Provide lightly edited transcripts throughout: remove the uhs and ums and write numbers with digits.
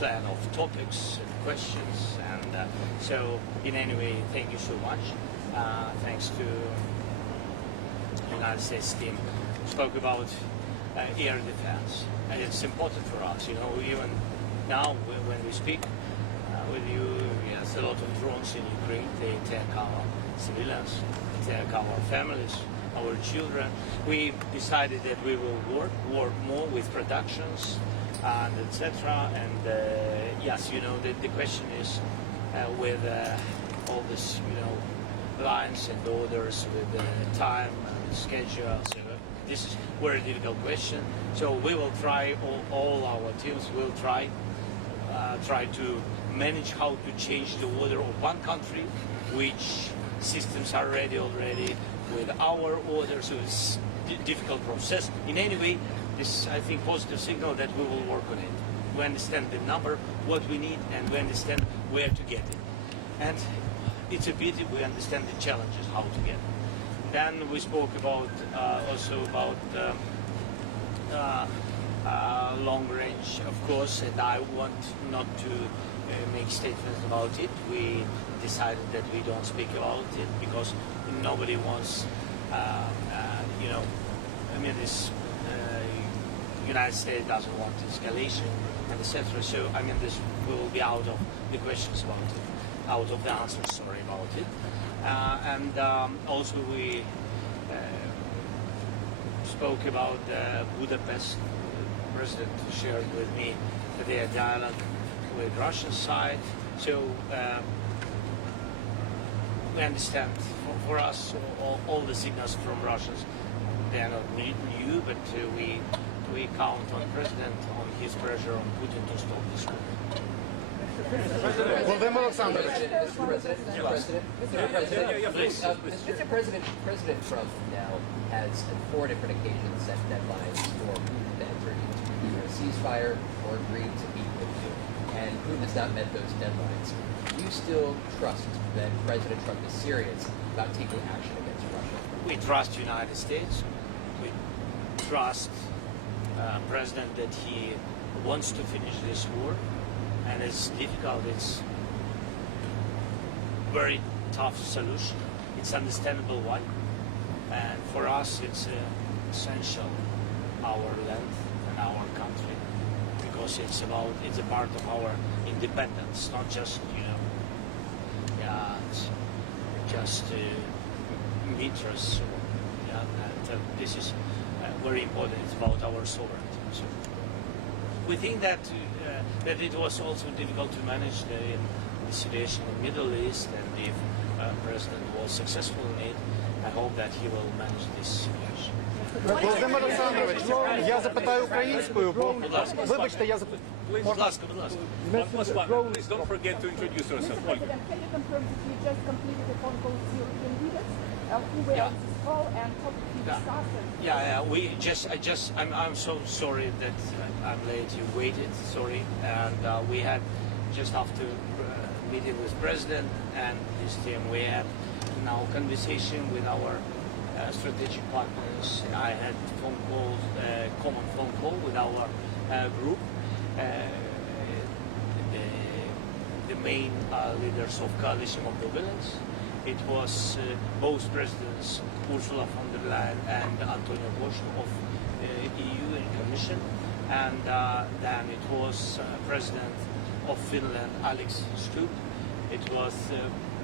plan of topics and questions, and so in any way, thank you so much. Thanks to the United States team. Spoke about air defense, and it's important for us. You know, even now when we speak with you, yes, a lot of drones in Ukraine. They attack our civilians, attack our families, our children. We decided that we will work more with productions and etc. And yes, you know, the question is with all this, you know, lines and orders with time and schedule. So this is a very difficult question. So we will try, all our teams will try to manage how to change the order of one country, which systems are ready already with our order. So it's a difficult process. In any way, this, I think, positive signal that we will work on it. We understand the number, what we need, and we understand where to get it. And it's a pity we understand the challenges, how to get it. Then we spoke about also about long range, of course, and I want not to make statements about it. We decided that we don't speak about it because nobody wants, you know, I mean, this United States doesn't want escalation and etc. So I mean, this will be out of the questions about it, out of the answers. Sorry about it. And also we spoke about Budapest. President shared with me their dialogue with Russian side. So we understand for us all the signals from Russians. They are not new, but we count on President, on his pressure on Putin to stop this war. Volodymyr Alexandrovich. President Trump now has on 4 different occasions set deadlines for Putin to enter into either a ceasefire or agree to meet with you. And Putin has not met those deadlines. Do you still trust that President Trump is serious about taking action against Russia? We trust the United States. We trust President that he wants to finish this war. And it's difficult, it's very tough solution. It's understandable why. And for us, it's essential, our land and our country, because it's a part of our independence, not just, you know, yeah, just meters. Yeah, and this is very important. It's about our sovereignty. So we think that that it was also difficult to manage the situation in the Middle East, and if President was successful in it, I hope that he will manage this situation. Володимир Олександрович, я запитаю українською, бо вибачте, я запитаю. Будь ласка, будь ласка. Please don't forget to introduce yourself. Mr. President, can you confirm that you just completed a phone call with European leaders who were on this call and topic discussed? Yeah, I'm so sorry that I'm late. You waited, sorry, and we had just after meeting with President and his team, we had now conversation with our strategic partners. I had phone calls, common phone call with our group. The main leaders of Coalition of the Willing. It was both presidents, Ursula von der Leyen and Antonio Costa of EU and Commission, and then it was President of Finland, Alex Stubb. It was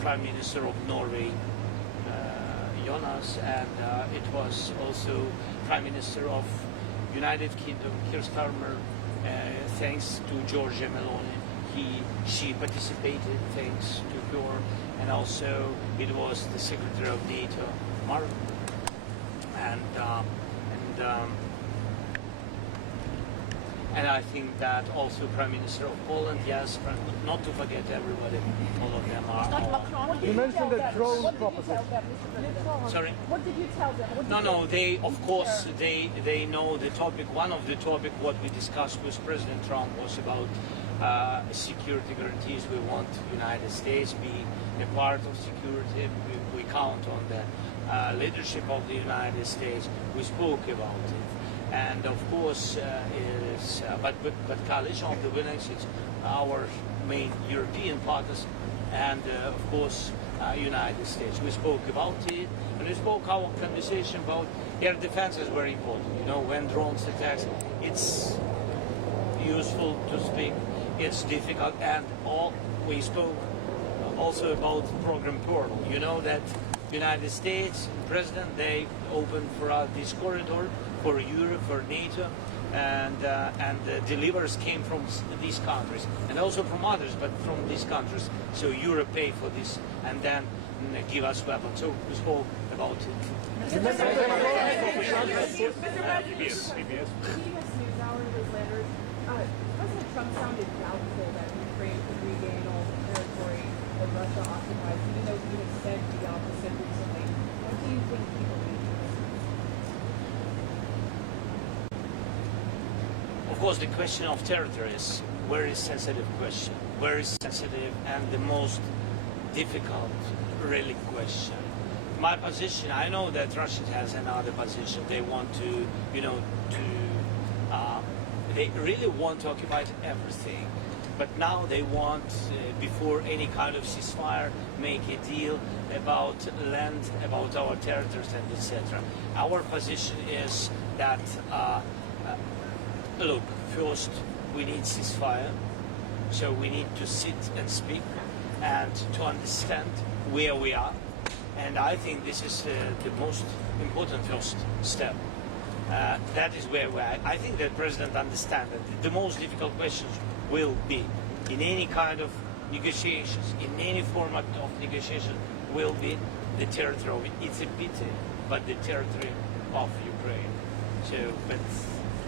Prime Minister of Norway, Jonas, and it was also Prime Minister of United Kingdom, Keir Starmer. Thanks to Giorgia Meloni, she participated. Thanks to her, and also it was the Secretary of NATO, Mark, and I think that also Prime Minister of Poland, yes, not to forget everybody, all of them are. You mentioned the drone proposal. Sorry? What did you tell them? No, they, of course, they know the topic. One of the topic what we discussed with President Trump was about security guarantees. We want United States be a part of security. We count on the leadership of the United States. We spoke about it. And of course, but coalition of the winners is our main European partners and of course United States. We spoke about it, and we spoke our conversation about air defense is very important. You know, when drones attacks, it's useful to speak. It's difficult, and we spoke also about program Pearl. You know that United States President, they opened for us this corridor for Europe, for NATO, and the delivers came from these countries and also from others, but from these countries. So Europe pay for this and then give us weapons. So we spoke about it. Mr. President, PBS. CBS NewsHour was later. President Trump sounded doubtful that Ukraine could regain all the territory that Russia occupies, even though he had said the opposite recently. What do you think he believes? Of course, the question of territory is a very sensitive question, very sensitive and the most difficult, really, question. My position, I know that Russia has another position. They want to, you know, they really want to occupy everything. But now they want, before any kind of ceasefire, make a deal about land, about our territories, and etc. Our position is that, look, first we need ceasefire, so we need to sit and speak and to understand where we are. And I think this is the most important first step. That is where we are. I think that President understands that the most difficult questions will be in any kind of negotiations, in any format of negotiation, will be the territory. It's a pity, but the territory of Ukraine. So, but.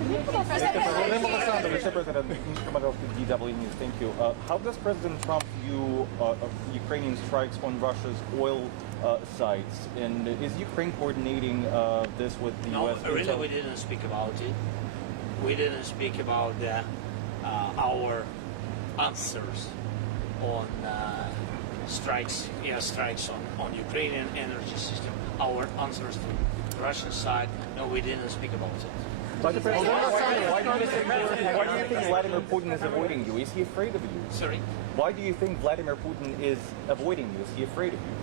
Volodymyr Alexandrovich, President, of the DW News. Thank you. How does President Trump view Ukrainian strikes on Russia's oil sites? And is Ukraine coordinating this with the No, U.S.? really, we didn't speak about it. We didn't speak about our answers on strikes, air strikes on Ukrainian energy system. Our answers to the Russian side. No, we didn't speak about it. Why do you think Vladimir Putin is avoiding you? Is he afraid of you? Sorry? Why do you think Vladimir Putin is avoiding you? Is he afraid of you?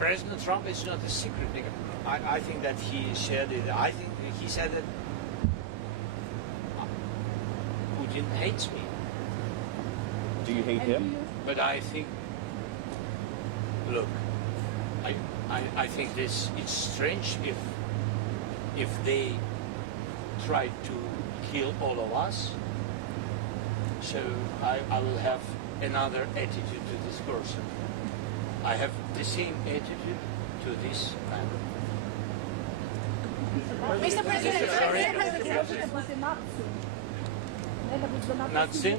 President Trump is not a secret. I think that he shared it. I think he said that Putin hates me. Do you hate him? But I think, look, I think this it's strange if they try to kill all of us. So I will have another attitude to this person. I have the same attitude to this man. Mr. President, Нацизм?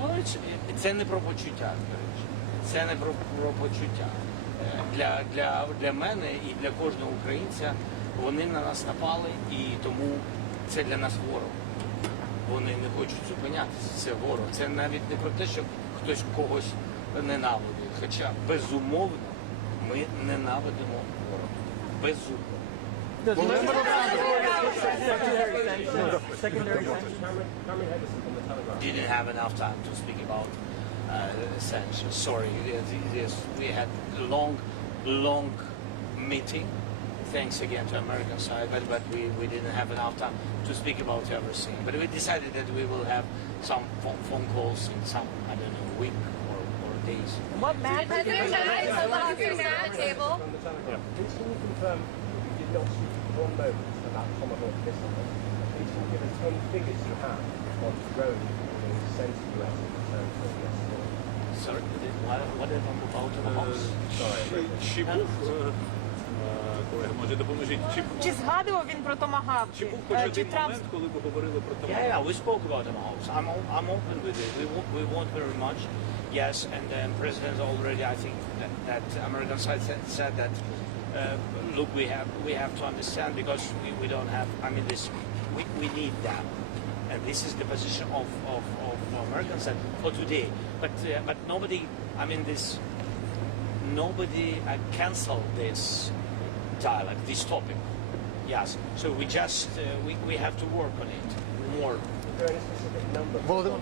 Ну, це не про почуття, до речі. Це не про почуття. Для мене і для кожного українця вони на нас напали, і тому це для нас ворог. Вони не хочуть зупинятися, це ворог. Це навіть не про те, що хтось когось ненавидить. Хоча, безумовно, ми ненавидимо ворога. Безумовно. Didn't have enough time to speak about sanctions. Sorry, we had a long meeting. Thanks again to American side, but we didn't have enough time to speak about everything. But we decided that we will have some phone calls in some, I don't know, week or days. What matters? President, table. Please can you confirm you did not speak for one moment about Tomahawk missiles? Please can you give us any figures you have on drones being sent to the US in return for yesterday? Sorry, whatever about Tomahawks? Чи був, колеги, може допоможіть, Чи згадував він про Tomahawk? чи був хоч Чи один Трамп момент, коли ви говорили про Tomahawk? Yeah, we spoke about Tomahawks. I'm open with it. We want very much. Yes, and then President already, I think that American side said that. Look, we have to understand because we don't have. I mean, we need that, and this is the position of American side for today. But nobody. I mean, nobody canceled this dialogue, this topic. Yes. So we just we have to work on it more Володимир,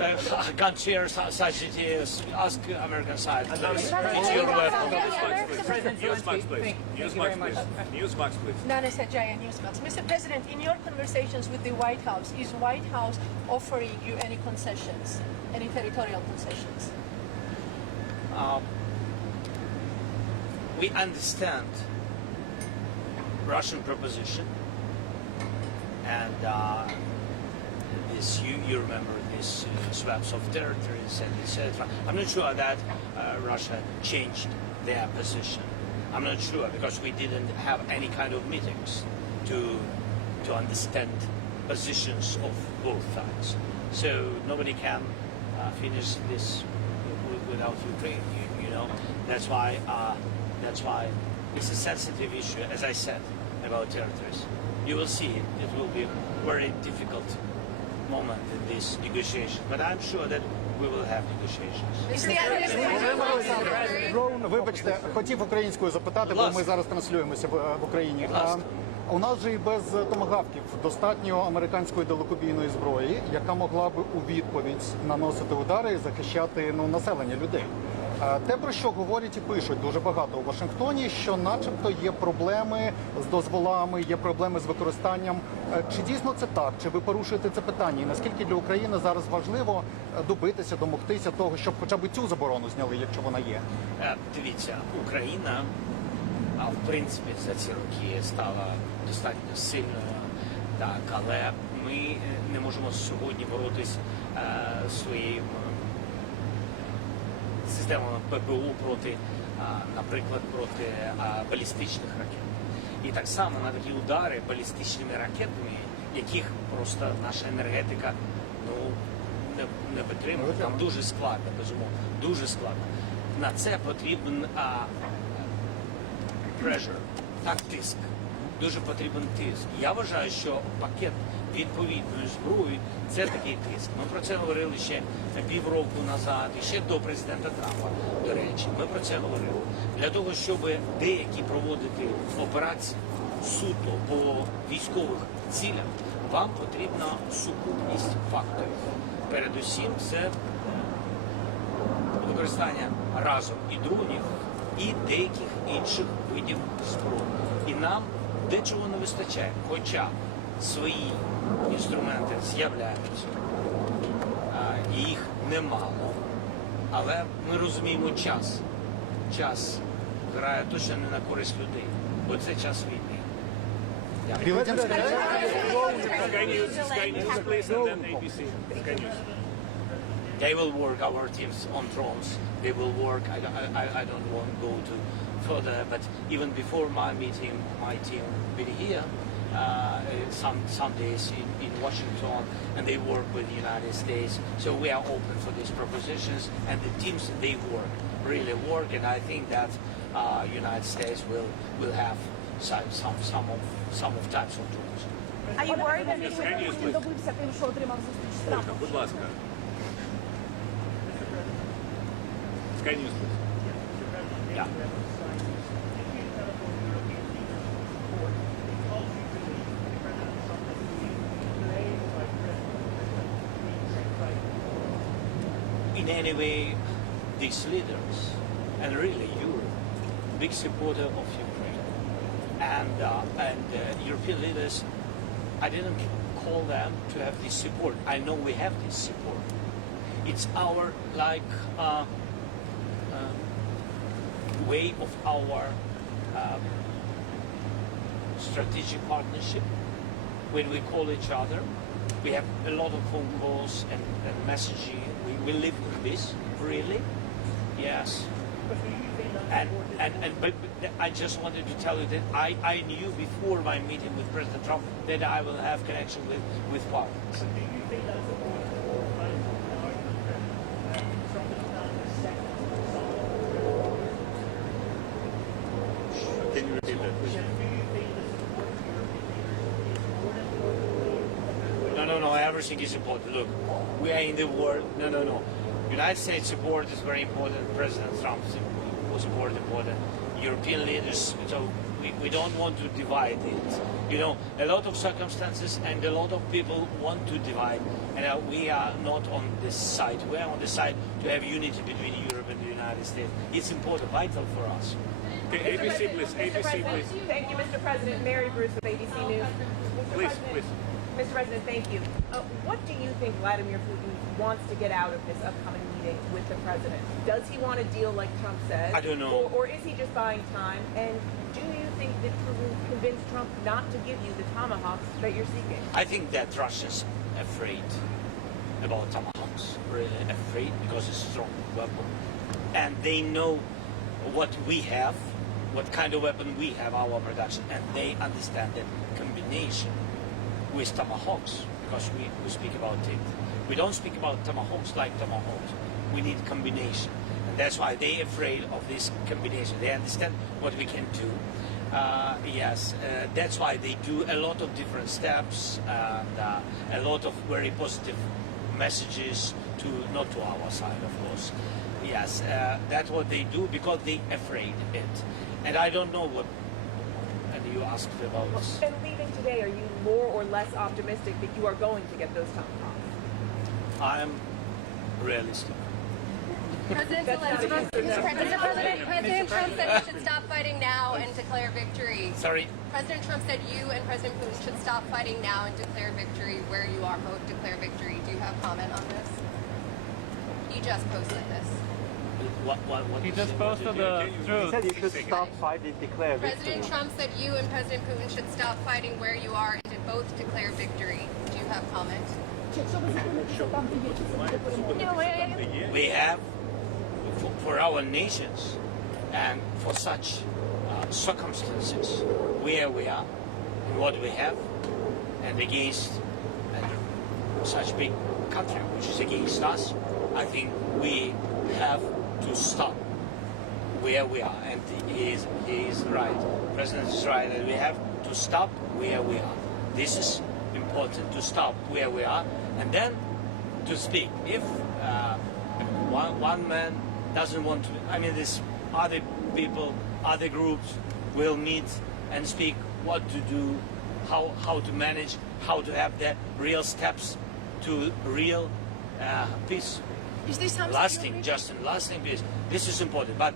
I can't share such details. Ask American side. It's your weapon. Newsmax, please. Newsmax, please. Newsmax, please. Nana Sajaya, Newsmax. Mr. President, in your conversations with the White House, is White House offering you any concessions, any territorial concessions? We understand Russian proposition, and this you remember this swaps of territories and etc. I'm not sure that Russia changed their position. I'm not sure because we didn't have any kind of meetings to understand positions of both sides. So nobody can finish this without Ukraine. You know, that's why it's a sensitive issue, as I said, about territories. You will see it will be a very difficult moment in this negotiation, but I'm sure that we will have negotiations. вибачте, хотів українською запитати, бо ми зараз транслюємося в Україні. У нас же і без томагавків достатньо американської далекобійної зброї, яка могла би у відповідь наносити удари і захищати населення людей. Те, про що говорять і пишуть дуже багато у Вашингтоні, що начебто є проблеми з дозволами, є проблеми з використанням. Чи дійсно це так? Чи ви порушуєте це питання? І наскільки для України зараз важливо добитися, домогтися того, щоб хоча б цю заборону зняли, якщо вона є? Дивіться, Україна, в принципі, за ці роки стала достатньо сильною, так, але ми не можемо сьогодні боротись своєю системами ППО проти, наприклад, проти балістичних ракет. І так само на такі удари балістичними ракетами, яких просто наша енергетика не підтримує. Там дуже складно, безумовно, дуже складно. На це потрібен pressure, так, тиск. Дуже потрібен тиск. Я вважаю, що пакет відповідної зброї – це такий тиск. Ми про це говорили ще півроку назад, і ще до президента Трампа, до речі. Ми про це говорили. Для того, щоб деякі проводити операції суто по військових цілях, вам потрібна сукупність факторів. Передусім, це використання разом і дронів, і деяких інших видів зброї. І нам дечого не вистачає, хоча свої інструменти з'являються, і їх немало. Але ми розуміємо час. Час грає точно не на користь людей, бо це час війни. Дякую. Sky News, please, and then ABC. Sky News. They will work, our teams on drones. They will work. I don't want to go to further, but even before my meeting, my team will be here some days in Washington, and they work with the United States. So we are open for these propositions, and the teams they work, really work, and I think that United States will have some of types of drones. Are you worried that Sky News, please. Добився тим, що отримав зустріч з Ольга, Трампом. будь ласка. Sky News, please. Yeah. In any way, these leaders, and really Europe, big supporter of Ukraine, and European leaders, I didn't call them to have this support. I know we have this support. It's our way of our strategic partnership. When we call each other, we have a lot of phone calls and messaging. We live with this, really, yes. But I just wanted to tell you that I knew before my meeting with President Trump that I will have connection with partners. Can you repeat that, please? No, everything is important. Look, we are in the world. No. United States support is very important. President Trump's support is important. European leaders, so we don't want to divide it. You know, a lot of circumstances and a lot of people want to divide, and we are not on this side. We are on the side to have unity between Europe and the United States. It's important, vital for us. Okay, ABC, please. ABC, please. Thank you, Mr. President. Mary Bruce with ABC News. Please, please. Mr. President, thank you. What do you think Vladimir Putin wants to get out of this upcoming meeting with the president? Does he want a deal like Trump says? I don't know. Or is he just buying time? And do you think that Putin convinced Trump not to give you the Tomahawks that you're seeking? I think that Russia's afraid about Tomahawks, really afraid because it's a strong weapon. And they know what we have, what kind of weapon we have, our production, and they understand that combination with Tomahawks, because we speak about it. We don't speak about Tomahawks like Tomahawks. We need combination. And that's why they're afraid of this combination. They understand what we can do. That's why they do a lot of different steps and a lot of very positive messages to, not to our side, of course. Yes, that's what they do because they're afraid of it. And I don't know what, and you asked about this. And leaving today, are you more or less optimistic that you are going to get those Tomahawks? I'm realistic. President Zelenskyy, President Trump said you should stop fighting now and declare victory. Sorry? President Trump said you and President Putin should stop fighting now and declare victory where you are. Both declare victory. Do you have comment on this? You just posted this. What He is just it? posted the truth. said you should stop fighting, declare President Trump said you and President Putin should stop fighting where you are and to both declare victory. Do you have comment? We have, for our nations and for such circumstances where we are and what we have, and against such big country which is against us, I think we have to stop where we are. And he is right. The President is right that we have to stop where we are. This is important, to stop where we are and then to speak. If one man doesn't want to, I mean, this other people, other groups will meet and speak what to do, how to manage, how to have the real steps to real peace. Is this something Lasting peace. This is important. But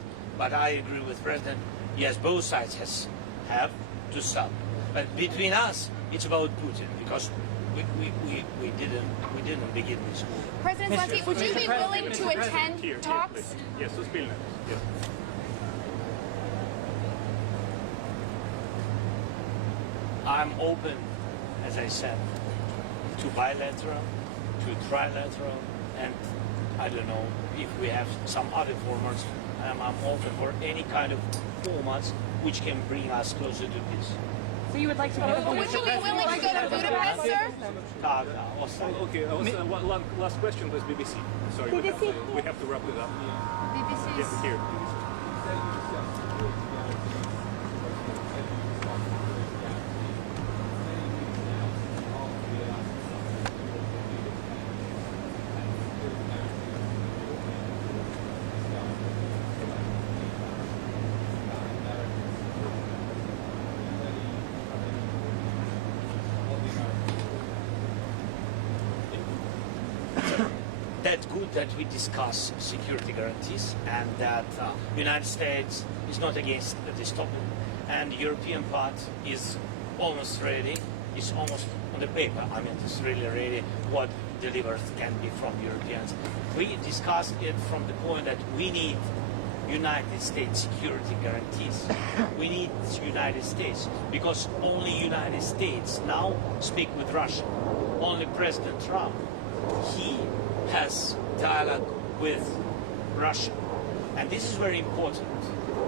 I agree with President. Yes, both sides have to stop. But between us, it's about Putin because we didn't begin this war. President Zelenskyy, would you be willing to attend Here, talks? please. Yes, Suspilne. Yes. I'm open, as I said, to bilateral, to trilateral, and I don't know if we have some other formats. I'm open for any kind of formats which can bring us closer to peace. So you would like to Would you be willing to go to Budapest, sir? Okay, one last question, please, BBC. Sorry, we have to wrap it up. BBC. Yes, here, BBC. That's good that we discuss security guarantees and that United States is not against this topic, and the European part is almost ready. It's almost on the paper. I mean, it's really ready. What delivered can be from Europeans. We discussed it from the point that we need United States security guarantees. We need United States because only United States now speak with Russia. Only President Trump, he has dialogue with Russia. And this is very important.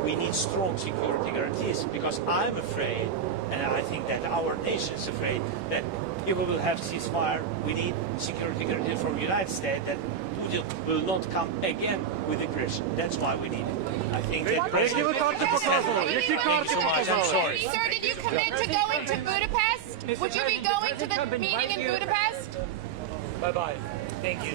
We need strong security guarantees because I'm afraid, and I think that our nation is afraid, that if we will have ceasefire, we need security guarantees from the United States that Putin will not come again with aggression. That's why we need it. I think that President... Thank you so much. I'm sorry. Sir, did you commit to going to Budapest? Would you be going to the meeting in Budapest? Bye-bye. Thank you.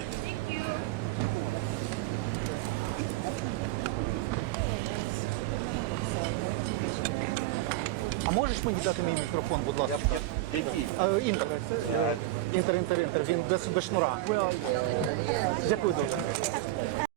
можеш мені дати мій мікрофон, будь ласка? Інтер. Інтер. Він без шнура. Дякую дуже.